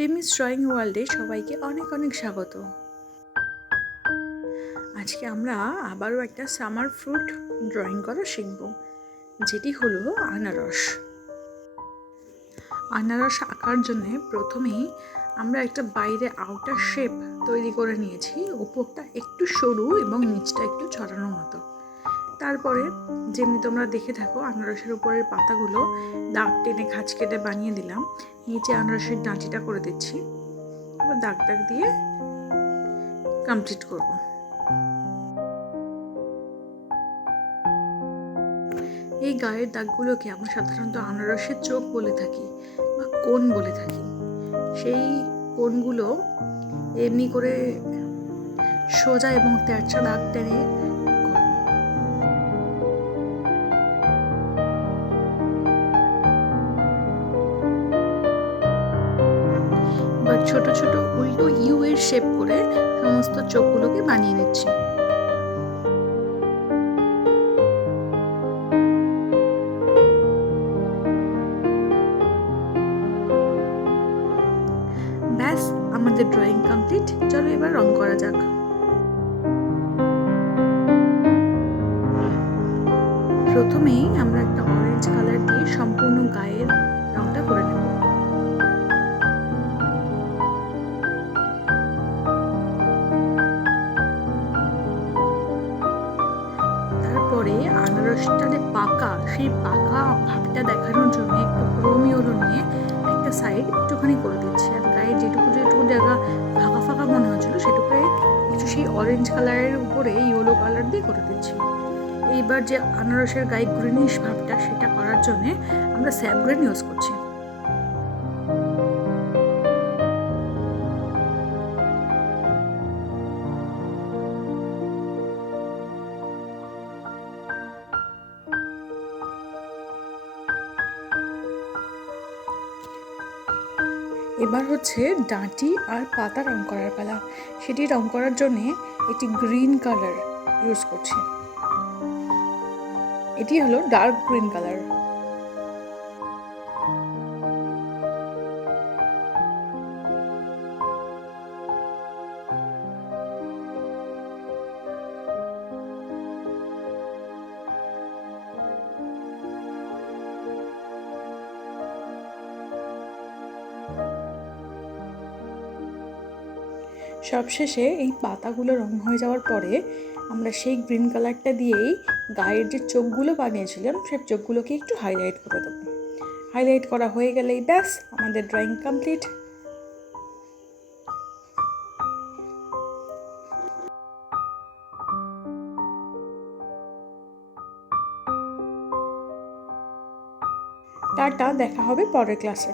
রিমিস drawing ওয়ার্ল্ডে সবাইকে অনেক অনেক স্বাগত। আজকে আমরা আবারও একটা সামার ফ্রুট ড্রয়িং করা শিখব, যেটি হলো আনারস। আনারস আঁকার জন্য প্রথমেই আমরা একটা বাইরে আউটার শেপ তৈরি করে নিয়েছি, উপরটা একটু সরু এবং নিচটা একটু ছড়ানো মতো। তারপরে যেমনি তোমরা দেখে থাকো, আনারসের উপরের পাতাগুলো দাগ টেনে খাঁজ কেটে বানিয়ে দিলাম। নিচে আনারসের ডাঁটিটা করে দিচ্ছি, এবার দাগ দাগ দিয়ে কমপ্লিট করব। এই গায়ের দাগগুলোকে আমরা সাধারণত আনারসের চোখ বলে থাকি বা কোণ বলে থাকি। সেই কোণগুলো এমনি করে সোজা এবং তেরচা দাগ টেনে এবার ছোট ছোট উল্টো ইউ এর শেপ করে সমস্ত চোখগুলোকে বানিয়ে নিচ্ছি। ব্যাস, আমাদের ড্রয়িং কমপ্লিট। চলো এবার রং করা যাক। প্রথমেই আমরা একটা অরেঞ্জ কালার দিয়ে সম্পূর্ণ গায়ের রংটা করে নেব। তারপরে আনারসটা যে পাকা, সেই পাকা ভাবটা দেখানোর জন্য একটু ক্রোমিওলো নিয়ে একটা সাইড একটুখানি করে দিচ্ছি, আর গায়ে যেটুকু যেটুকু জায়গা ফাঁকা ফাঁকা মনে হচ্ছিলো সেটুকু একটু সেই অরেঞ্জ কালারের উপরে ইয়েলো কালার দিয়ে করে দিচ্ছি। এইবার যে আনারসের গায়ে গ্রিনিশ ভাবটা, সেটা করার জন্যে আমরা স্যাপ গ্রিন ইউজ করছি। এবার হচ্ছে ডাঁটি আর পাতা রং করার পালা। সেটি রং করার জন্যে একটি গ্রিন কালার ইউজ করছি। এটি হলো ডার্ক গ্রিন কালার। সবশেষে এই পাতাগুলো রং হয়ে যাওয়ার পরে আমরা সেই গ্রিন কালারটা দিয়েই গায়ের যে চোখগুলো বানিয়েছিলাম সেই চোখগুলোকে একটু হাইলাইট করে দেবো। হাইলাইট করা হয়ে গেলেই ব্যাস, আমাদের ড্রয়িং কমপ্লিট। টাটা, দেখা হবে পরের ক্লাসে।